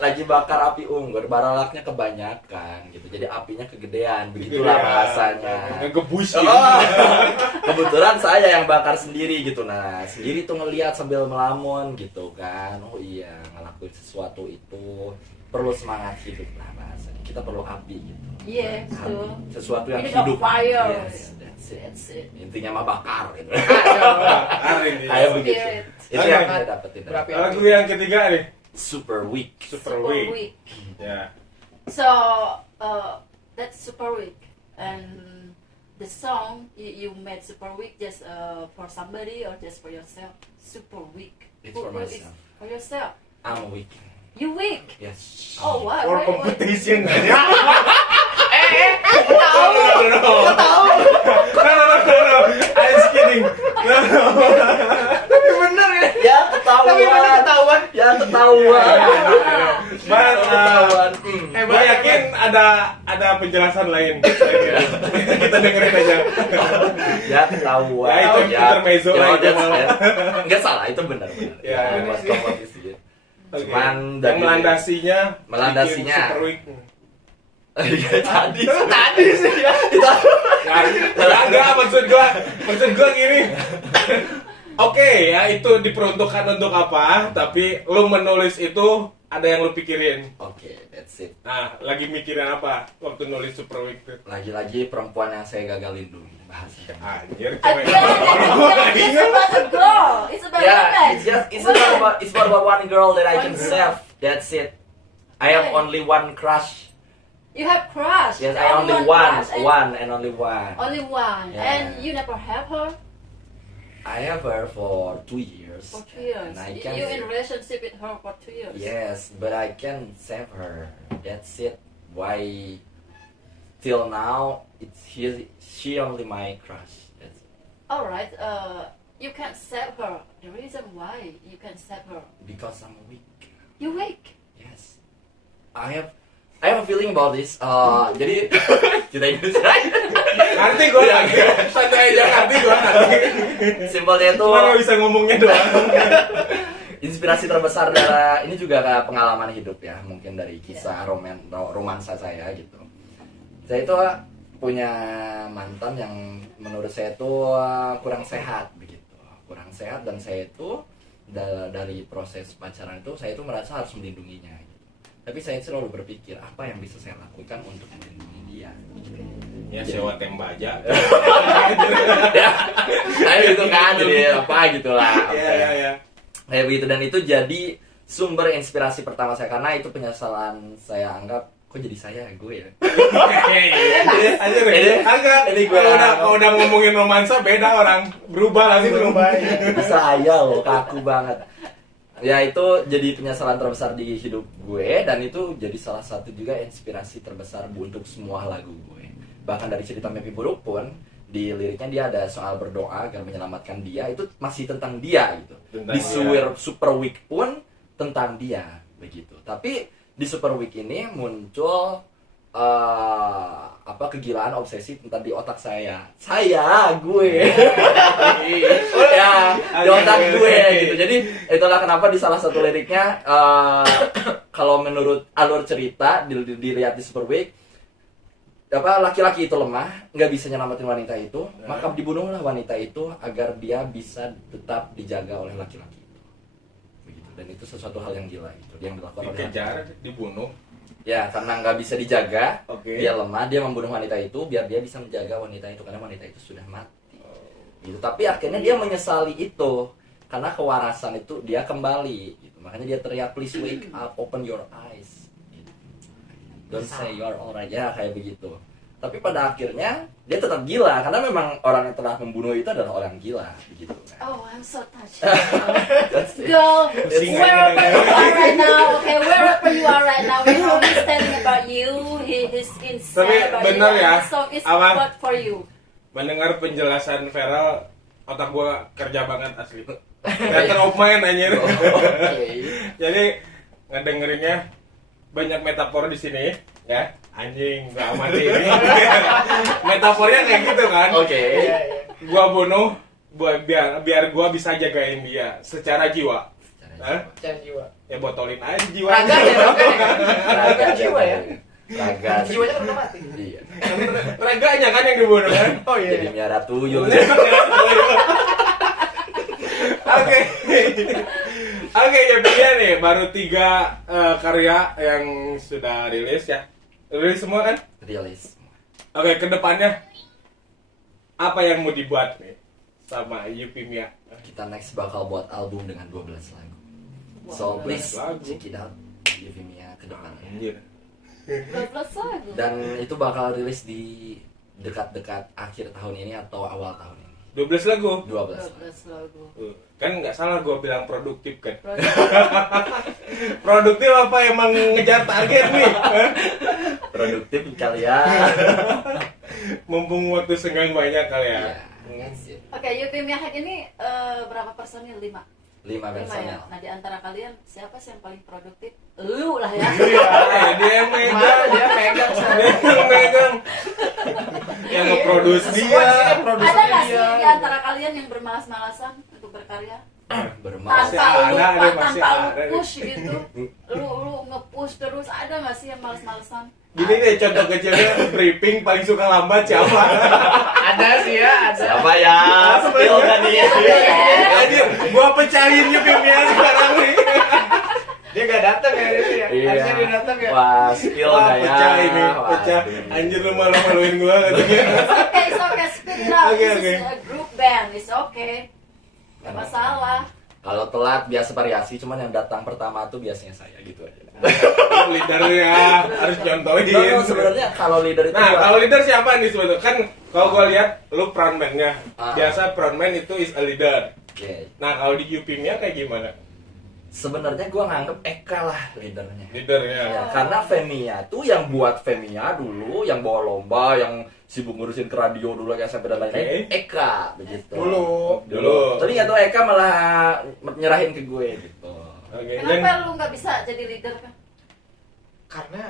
Lagi bakar api unggur, baralaknya kebanyakan gitu. Jadi apinya kegedean, begitulah bahasanya. Ngegebus gitu. Oh, kebetulan saya yang bakar sendiri gitu. Nah, sendiri tuh ngelihat sambil melamun gitu kan. Oh iya, ngelakuin sesuatu itu perlu semangat hidup lah bahasanya. Kita perlu api gitu. Iya, betul. Sesuatu yang We need a hidup. fire. Yes, that's it. That's it. Intinya mah bakar gitu. Hari ini. Kayak begitu. Spirit. Itu Oke. yang saya dapetin. Berapi. Lagu yang ketiga nih. Super weak. Super Weak. Weak. Ya. So that's super weak, and the song you made super weak just for somebody or just for yourself. Super weak. It's for Who is- myself. For yourself. I'm weak. You weak. Yes. Oh what? For Wait. competition. No. Tahu. I'm just kidding. No. ketahuan. Ketahuan. Eh, Gue yakin ada penjelasan lain. Kita dengerin aja. Ya ketahuan. Ya, itu intermezzo lah itu that's malah. it. Nggak salah, itu benar. Ya, buat sih. kompetisi. Oke. Cuman yang dari- melandasinya bikin Super Week. Iya, tadi sih ya. Enggak, maksud gua gini. Oke, ya itu diperuntukkan untuk apa? Tapi lu menulis itu ada yang lu pikirin. Oke, that's it. Nah, lagi mikirin apa waktu nulis Super Week tuh? Lagi-lagi perempuan yang saya gagal lindungi bahasanya. Anjir, Again, cewek. Gua nggak it's ingat. about a girl. It's about Yeah, women. it's about one girl that I can One girl. save. That's it. I have Okay. only one crush. You have crush. Yes, I only one, crush and- one and only one. Only one. Yeah. And you never have her I have her for 2 years. for 2 years. And I You can, in relationship with her for 2 years. yes, but I can save her. That's it. Why? Till now, she only my crush. That's it. Alright, you can save her. The reason why you can save her, Because I'm weak. you weak. Yes. I have a feeling about this. Jadi kita Inggris. Nanti gua lagi. Santai aja, nanti gua nanti. Simpelnya itu Cuma nggak bisa ngomongnya doang. inspirasi terbesar dari ini juga kayak pengalaman hidup ya, mungkin dari kisah romansa saya gitu. Saya itu punya mantan yang menurut saya itu kurang sehat begitu, kurang sehat, dan saya itu dari proses pacaran itu saya itu merasa harus melindunginya. Gitu. Tapi saya selalu berpikir apa yang bisa saya lakukan untuk melindungi dia. Ya sewa tembaja. Kayak gitu kan, jadi apa gitulah. Iya. Kayak begitu, dan itu jadi sumber inspirasi pertama saya, karena itu penyesalan saya anggap kok jadi saya gue ya. Aja deh. Agak. Ini gua- Kalau udah ngomongin romansa beda orang berubah lagi Berubah, Saya loh kaku banget. Ya itu jadi penyesalan terbesar di hidup gue, dan itu jadi salah satu juga inspirasi terbesar untuk semua lagu gue. Bahkan dari cerita Mimpi Buruk pun di liriknya dia ada soal berdoa agar menyelamatkan dia, itu masih tentang dia gitu. Tentang Di dia. Super Week pun tentang dia begitu. Tapi di Super Week ini muncul kegilaan obsesi tentang di otak saya gue ya di otak gue gitu. Jadi itulah kenapa di salah satu liriknya kalau menurut alur cerita dilihat di Super Week, laki-laki itu lemah, nggak bisa nyelamatin wanita itu, maka dibunuhlah wanita itu agar dia bisa tetap dijaga oleh laki-laki itu begitu. Dan itu sesuatu hal yang gila itu yang dilakukan oleh Dikejar, dibunuh. ya, karena nggak bisa dijaga. Oke. Dia lemah, dia membunuh wanita itu biar dia bisa menjaga wanita itu, karena wanita itu sudah mati gitu. Tapi akhirnya dia menyesali itu karena kewarasan itu dia kembali gitu. Makanya dia teriak, please wake up, open your eyes gitu. Don't say you're alright, ya kayak begitu. Tapi pada akhirnya dia tetap gila, karena memang orang yang telah membunuh itu adalah orang gila begitu kan. Oh, I'm so touched. That's it. Girl, Singa wherever ini. you are right now, okay, wherever you are right now, we're only standing about you. He's insane Tapi about bener you. ya, And the song is apa? about for you. Mendengar penjelasan Feral, otak gua kerja banget asli. Theater of mind anjir. Oke. Jadi ngedengerinnya banyak metafor di sini, ya. Anjing, gua amati ini. Metafornya kayak gitu kan. Oke. Iya. Gua bunuh biar gua bisa jagain dia secara jiwa. Hah? Jangan jiwa. Ya botolin aja jiwa. Raga ya, raga ya. Raga Jiwa ya. Raga. Jiwanya kan udah mati. Iya. Raganya kan yang dibunuh kan. Oh iya. Jadi miara tuyul. Oke. Oke, ya dia nih baru 3 karya yang sudah rilis ya. Rilis semua kan? Rilis. Oke, kedepannya apa yang mau dibuat nih sama Yupi Mia? Kita next bakal buat album dengan 12 lagu. Wow. So please lagu. check it out Yuvimia ke depannya. Anjir. 12 lagu. Dan itu bakal rilis di dekat-dekat akhir tahun ini atau awal tahun ini. 12 lagu. 12 lagu. 12 lagu. Kan nggak salah gua bilang produktif kan. Project. Produktif apa emang ngejar target nih? Produktif kalian. Mumpung waktu senggang banyak kali ya. Iya, that's it. Oke, Yupi Miyahek ini berapa personil? 5? 5 5 ya. personel. Nah, di antara kalian siapa sih yang paling produktif? Lu lah ya. Iya, dia yang megang. Mana dia megang Dia yang megang. Yang nge-produce Semua dia. di sini produser Ada nggak sih dia. di antara kalian yang bermalas-malasan untuk berkarya? Bermalas. Masih Tanpa lu, ada nih, masih tanpa lu ada nih. push gitu. Lu nge-push terus, ada nggak sih yang malas-malesan? Gini deh contoh kecilnya briefing paling suka lambat siapa? Ada sih ya, ada. Siapa ya? Spill kan nih? Anjir, gua pecahin Yupimia sekarang nih. Dia gak datang ya itu ya. Iya. Harusnya dia datang ya. Wah, spill Wah, nggak ya? pecah ini, pecah. Waduh. Anjir lu malu-maluin gua katanya. It's okay, spit it out. Oke, This oke. is a group band, it's okay. Gak masalah. Kalau telat biasa variasi, cuman yang datang pertama tuh biasanya saya gitu aja. Leadernya harus contohin. No, sebenarnya kalau leader itu Nah, kalau leader siapa nih sebetulnya? Kan kalau gua lihat lu frontman-nya. Ah. Biasa frontman itu is a leader. Oke. Nah, kalau di Yupimia kayak gimana? Sebenarnya gue nganggep Eka lah leadernya. Leadernya. Ya, karena Femia tuh yang buat Femia dulu, yang bawa lomba, yang sibuk ngurusin ke radio dulu ya sampai dan lain-lain. Oke. Eka begitu. Dulu. Tapi nggak tahu Eka malah nyerahin ke gue gitu. Oke. Kenapa lu nggak bisa jadi leader kan? Karena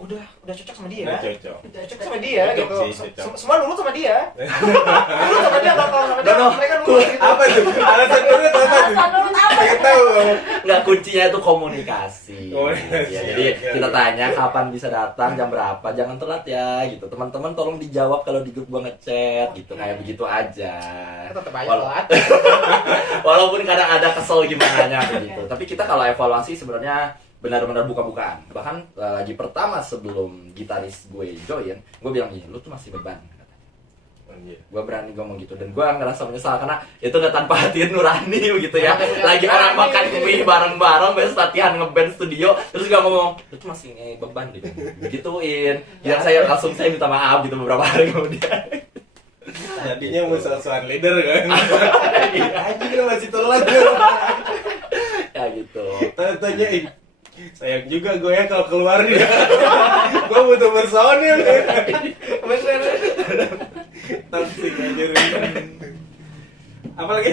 udah cocok sama dia. Nah, cocok. Cocok sama dia Cocok gitu. sih, cocok. Semua nurut sama dia. Nurut sama dia kalau sama dia No, no. mereka nurut gitu. Apa tuh? Alasan nurut apa tuh? Alasan nurut apa? Pengen tahu kamu. Nggak, kuncinya itu komunikasi. Komunikasi, Ya, jadi oke, kita oke. tanya kapan bisa datang, jam berapa, jangan telat ya gitu. Teman-teman tolong dijawab kalau di grup gua ngechat gitu, kayak begitu aja. Tetap aja Wala- telat. Walaupun kadang ada kesel gimana nya begitu. Tapi kita kalau evaluasi sebenarnya benar-benar buka-bukaan. Bahkan lagi pertama sebelum gitaris gue join, gue bilang gini, lu tuh masih beban. Anjir. Gue berani ngomong gitu dan gue ngerasa menyesal karena itu nggak tanpa hati nurani begitu ya. Iya, Lagi iya. orang makan mie bareng-bareng, besok latihan ngeband studio, terus gue ngomong, lu tuh masih beban gitu. Gituin. Yang saya langsung saya minta maaf gitu beberapa hari kemudian. Jadinya musuh-musuhan leader kan. Anjir lu masih telat. Ya gitu. Tanya, sayang juga gue ya kalau keluar dia. Gue butuh personil. Bener. Toxic aja. Apa lagi?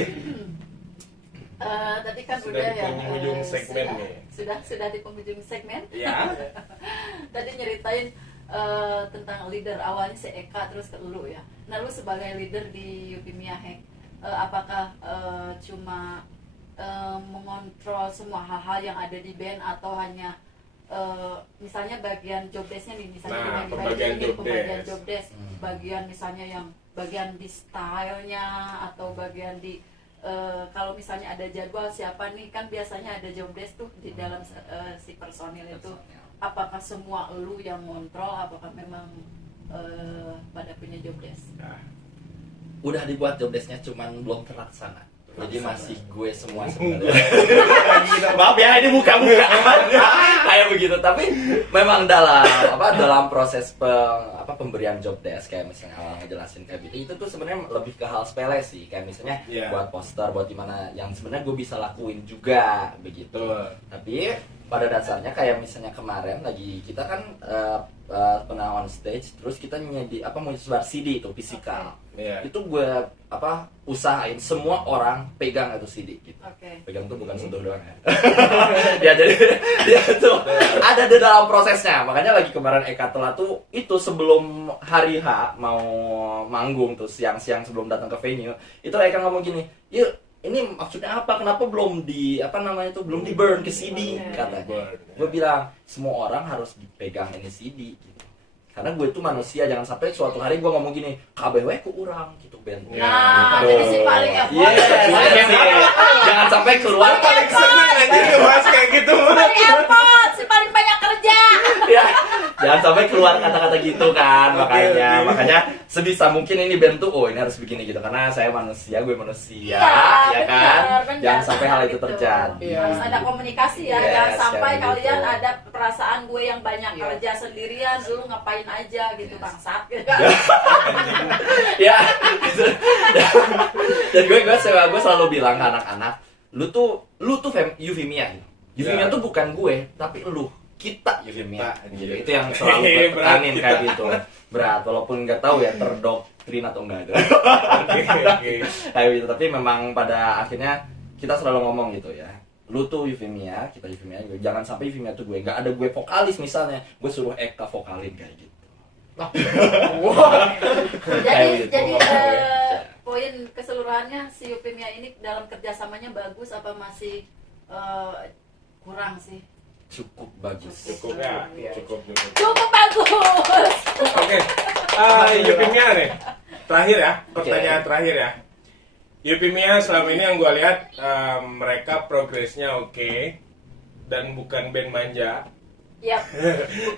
Tadi kan Sudah udah di ya. penghujung segmen sudah, nih. sudah di penghujung segmen. Ya. Tadi nyeritain tentang leader awalnya si Eka terus ke lu ya. Nah lu sebagai leader di Yupimia Hack, apakah cuma mengontrol semua hal-hal yang ada di band atau hanya misalnya bagian job desk-nya nih, misalnya Nah, dibagi-bagi pembagian ini, job pembagian desk. job desk, bagian misalnya yang bagian di stylenya atau bagian di kalau misalnya ada jadwal siapa nih, kan biasanya ada job desk tuh di dalam si personil itu. Apakah semua lu yang ngontrol, apakah memang pada punya job desk? Nah, Udah dibuat job desk-nya cuman belum terlaksana. Jadi masih gue semua sebenarnya. Maaf ya, ini buka-bukaan kayak begitu. Tapi memang dalam proses pemberian job desk, kayak misalnya awal ngejelasin kayak gitu, itu tuh sebenarnya lebih ke hal sepele sih. Kayak misalnya Iya. buat poster, buat gimana yang sebenarnya gue bisa lakuin juga begitu. Betul. Tapi pada dasarnya kayak misalnya kemarin lagi kita kan pernah on stage, terus kita mau sebar CD itu fisikal. Iya. Itu gue usahain semua orang pegang itu CD gitu. Oke. Pegang tuh bukan sentuh doang ya. Ya jadi dia tuh ada di dalam prosesnya. Makanya lagi kemarin Eka telat tuh itu sebelum hari H mau manggung tuh siang-siang sebelum datang ke venue, itu Eka ngomong gini, "Yuk, ini maksudnya apa? Kenapa belum belum di burn ke CD?" katanya. Burn. Gue bilang, semua orang harus dipegang ini CD gitu. Karena gue tuh manusia, jangan sampai suatu hari gue ngomong gini, KBW ku urang gitu band. Nah, Gitu. jadi si paling effort. Yes. Jangan sampai keluar Paling seneng aja ngebahas kayak gitu. Paling effort, si paling banyak kerja. ya. Jangan sampai keluar kata-kata gitu kan, makanya. Oke. Makanya sebisa mungkin ini band tuh, ini harus begini gitu. Karena saya manusia, gue manusia, ya kan. benar. Jangan sampai hal itu Gitu. terjadi. Iya. Harus ada komunikasi ya, Yes, jangan sampai kayak kalian gitu. ada perasaan gue yang banyak Iya. kerja sendirian, dulu ngapain aja gitu, Yes. bangsat. Ya. Dan gue selalu bilang ke anak-anak, lu tuh Yuvimia gitu. Yuvimia Ya. tuh bukan gue, tapi lu, kita Yuvimia. Kita, Gitu. iya. Itu yang selalu gue Berat tekanin kita. kayak gitu. Berat, walaupun nggak tahu ya terdoktrin atau enggak gitu. Oke. Kayak gitu. Tapi memang pada akhirnya kita selalu ngomong gitu ya, lu tuh Euphemia, kita Euphemia, jangan sampai Euphemia tuh gue nggak ada gue vokalis misalnya, gue suruh Eka vokalin kayak gitu. Jadi Gitu. poin keseluruhannya si Euphemia ini dalam kerjasamanya bagus apa masih kurang sih? Cukup bagus. Cukup ya, cukup. Cukup bagus. Oke, Euphemia nih, terakhir ya, pertanyaan terakhir ya. Euphemia selama ini yang gue lihat mereka progresnya oke dan bukan band manja. Ya.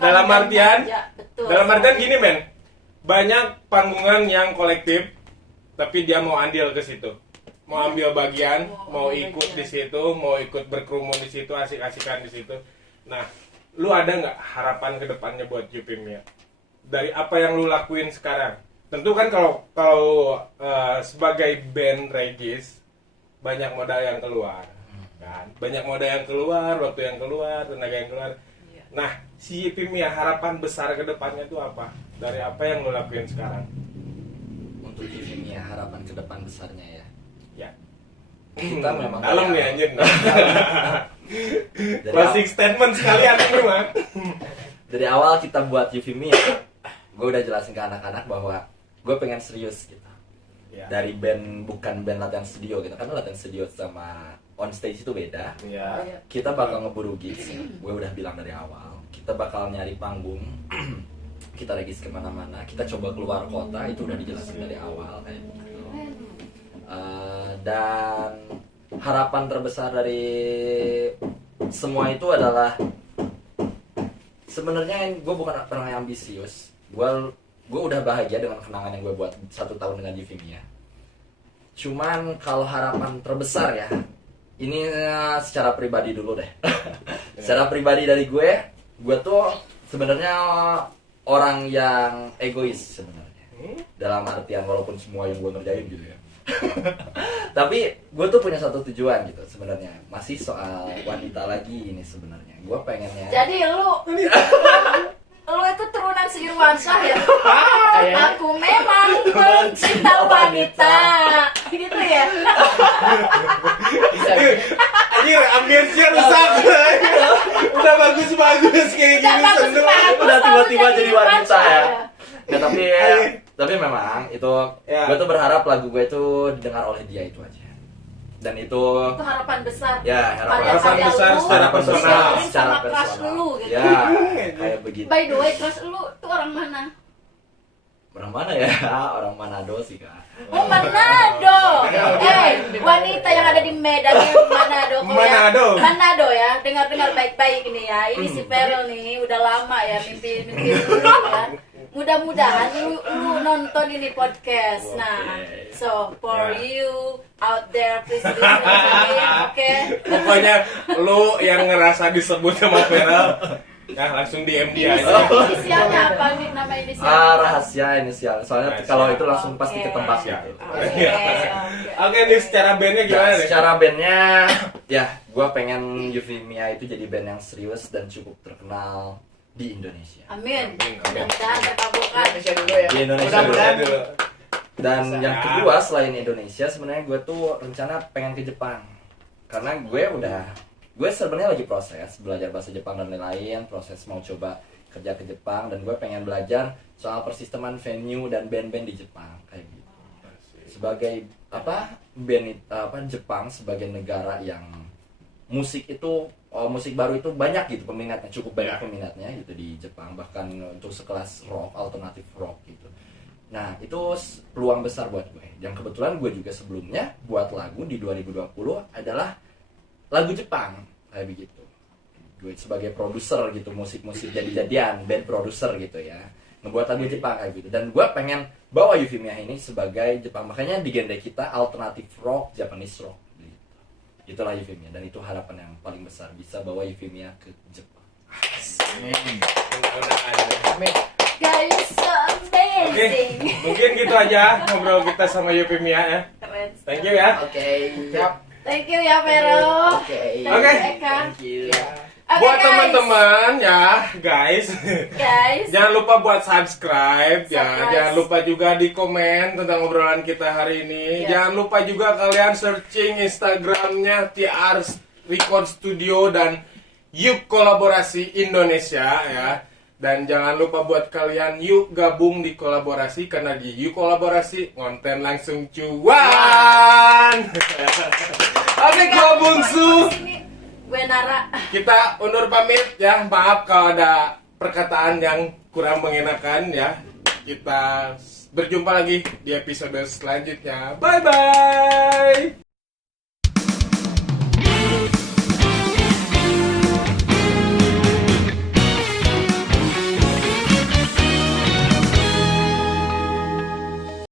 Dalam artian, betul. dalam artian gini men, banyak panggungan yang kolektif, tapi dia mau andil ke situ, mau ambil bagian, mau ikut di situ, mau ikut berkerumun di situ, asik-asikan di situ. Nah, lu ada nggak harapan ke depannya buat Euphemia? Dari apa yang lu lakuin sekarang? Tentu kan kalau sebagai band Regis banyak modal yang keluar, kan? Banyak modal yang keluar, waktu yang keluar, tenaga yang keluar. Nah, si Euphemia harapan besar ke depannya itu apa? Dari apa yang lu lakuin sekarang? Untuk Euphemia harapan ke depan besarnya ya. Ya. Kita memang dalam nih anjir. Dari Closing statement sekalian ini mah. Dari awal kita buat Euphemia, gue udah jelasin ke anak-anak bahwa gue pengen serius gitu. Ya. Dari band, bukan band latihan studio gitu, karena latihan studio sama on stage itu beda. Ya. Kita bakal ngeburu gigs, gue udah bilang dari awal. Kita bakal nyari panggung, kita regis kemana-mana, kita coba keluar kota, itu udah dijelasin dari awal kayak gitu. Dan harapan terbesar dari semua itu adalah sebenarnya gue bukan orang yang ambisius. Gue udah bahagia dengan kenangan yang gue buat 1 tahun dengan Euphemia. Cuman kalau harapan terbesar ya, ini secara pribadi dulu deh. Secara pribadi dari gue tuh sebenarnya orang yang egois sebenarnya. Dalam artian walaupun semua yang gue ngerjain gitu ya. Tapi gue tuh punya satu tujuan gitu sebenarnya. Masih soal wanita lagi ini sebenarnya. Gue pengennya. Jadi lu itu turunan si Irwansyah ya? Aku memang pencinta wanita. Gitu ya? Anjir, ambience-nya rusak. Udah bagus-bagus kayak gini sendu. Udah tiba-tiba jadi wanita ya. Ya tapi memang itu Ya. gue tuh berharap lagu gue itu didengar oleh dia itu aja. Dan itu Itu harapan besar. ya Harapan Pada besar lu, secara harapan personal. besar sama secara crush personal. lu gitu. Ya, kayak begitu. By the way, crush lu tuh orang mana? Orang mana ya? Orang Manado sih kak. Oh, Manado. Wanita yang ada di Medan itu Manado. Manado. Manado ya. Dengar-dengar baik-baik ini ya. Ini si Ferel nih udah lama ya mimpi dulu ya. Mudah-mudahan lu nonton ini podcast. Nah, so for you out there please listen to me, oke? Pokoknya lu yang ngerasa disebut sama Feral, ya langsung DM dia aja. Inisialnya apa nih nama inisialnya? Rahasia inisial. Soalnya Rahasia. kalau itu langsung pasti Oke. ketebak Rahasia. gitu. Oke nih secara bandnya gimana nih? Secara bandnya, ya gue pengen Euphemia itu jadi band yang serius dan cukup terkenal di Indonesia. Amin. Amin. Mudah-mudahan terkabulkan. Indonesia dulu ya. Di Indonesia Mudah-mudahan dulu. Dan Bisa. yang kedua selain Indonesia sebenarnya gue tuh rencana pengen ke Jepang. Karena gue sebenarnya lagi proses belajar bahasa Jepang dan lain-lain, proses mau coba kerja ke Jepang dan gue pengen belajar soal persisteman venue dan band-band di Jepang kayak gitu. Sebagai Jepang sebagai negara yang musik baru itu banyak gitu peminatnya, cukup banyak peminatnya gitu di Jepang, bahkan untuk sekelas rock, alternatif rock gitu. Nah itu peluang besar buat gue. Yang kebetulan gue juga sebelumnya buat lagu di 2020 adalah lagu Jepang kayak begitu. Gue sebagai produser gitu, musik-musik jadi-jadian, band produser gitu ya, ngebuat lagu Jepang kayak gitu. Dan gue pengen bawa Euphemia ini sebagai Jepang, makanya di genre kita alternatif rock, Japanese rock gitu. Itulah Euphemia dan itu harapan yang paling besar bisa bawa Euphemia ke Jepang. Amin. Guys, so Oke, amazing. mungkin gitu aja ngobrol kita sama Euphemia ya. Keren. Thank you ya. Oke. Siap. Thank you ya Vero. Oke. Thank you, Oke. Eka. Thank you. Ya. Oke, Buat guys. teman-teman ya, guys. Guys, Jangan lupa buat subscribe ya. Subscribe. Jangan lupa juga di komen tentang obrolan kita hari ini. Ya. Jangan lupa juga kalian searching Instagramnya TR Record Studio dan Yuk Kolaborasi Indonesia ya. Dan jangan lupa buat kalian yuk gabung di kolaborasi, karena di Yuk Kolaborasi konten langsung cuan. Oke, gua Bungsu. gue Nara. Kita undur pamit ya. Maaf kalau ada perkataan yang kurang mengenakan ya. Kita berjumpa lagi di episode selanjutnya. Bye bye.